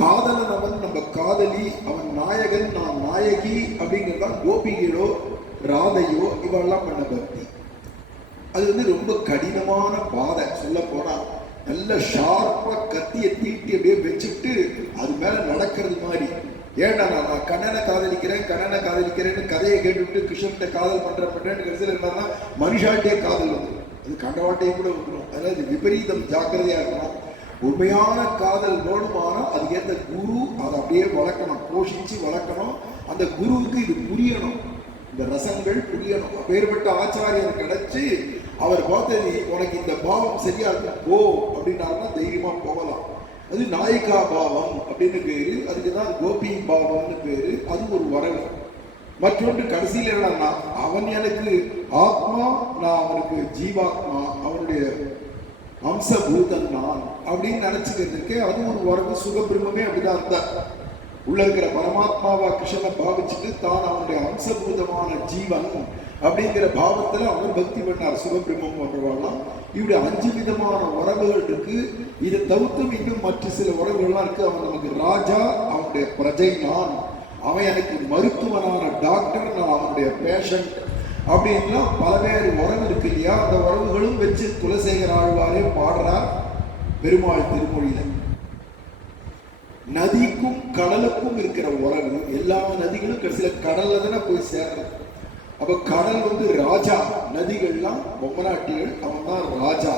காதலன் அவன், நம்ம காதலி, அவன் நாயகன், நான் நாயகி அப்படிங்கிறதா கோபிகளோ ராதையோ இவெல்லாம் பண்ண பக்தி. அது ரொம்ப கடினமான பாதை. சொல்ல போனா நல்ல ஷார்ப்பா கத்தியை தீட்டி அப்படியே வச்சுட்டு அது மேல நடக்கிறது மாதிரி. ஏன்னா நான் கண்ணனை காதலிக்கிறேன்னு கதையை கேட்டுவிட்டு கிருஷ்ணன் காதல் பண்றேன்னு கடைசியில் என்னன்னா மனுஷாட்டே காதல் வந்துடும், அது கண்டவாட்டையும் கூட வந்துடும். அதனால இது விபரீதம், ஜாக்கிரதையா இருக்கணும். உண்மையான காதல் வேணுமானா அதுக்கேற்ற குரு அதை அப்படியே வளர்க்கணும், போஷிச்சு வளர்க்கணும். அந்த குருவுக்கு இது புரியணும், இந்த ரசங்கள் புரியணும். அப்பேற்பட்ட ஆச்சாரியர் கிடைச்சு அவர் பார்த்தது உனக்கு இந்த பாவம் சரியா இருக்கும் போ அப்படின்னாருன்னா தைரியமா போகலாம். அது நாயிகா பாவம் அப்படின்னு பேரு, அதுக்குதான் கோபி பாவம்னு பேரு. அது ஒரு வரவு. மற்றொன்று கடைசியில் என்னன்னா அவன் எனக்கு ஆத்மா, நான் அவனுக்கு ஜீவாத்மா, அவனுடைய அம்சபூதன் நான் அப்படின்னு நினைச்சுக்கிறதுக்கு அது ஒரு வரவு. சுகபிரம்மே அப்படிதான் இருந்தார். உள்ள இருக்கிற பரமாத்மாவா கிருஷ்ணனை பாவிச்சுட்டு தான் அவனுடைய அம்சபூதமான ஜீவன் அப்படிங்கிற பாவத்துல அவர் பக்தி பண்ணார். சுகபிரம்மம் போன்றவாள்லாம் இப்படி 5 விதமான உறவுகள் இருக்கு. இதை தவிர்த்தும் இன்னும் மற்ற சில உறவுகள்லாம் இருக்கு. அவன் நமக்கு ராஜா, அவனுடைய பிரஜை நான், அவன் எனக்கு மருத்துவனான டாக்டர், நான் அவனுடைய பேஷண்ட் அப்படின்லாம் பல்வேறு உறவு இருக்கு இல்லையா? அந்த உறவுகளும் வச்சு குலசேகர ஆழ்வாரே பாடுறார் பெருமாள் திருமொழியில. நதிக்கும் கடலுக்கும் இருக்கிற உறவு, எல்லா நதிகளும் கடைசியில கடல்ல தானே போய் சேர்றது. அப்ப கடல் ராஜா, நதிகள்லாம் பொம்மநாட்டிகள், அவன் தான் ராஜா.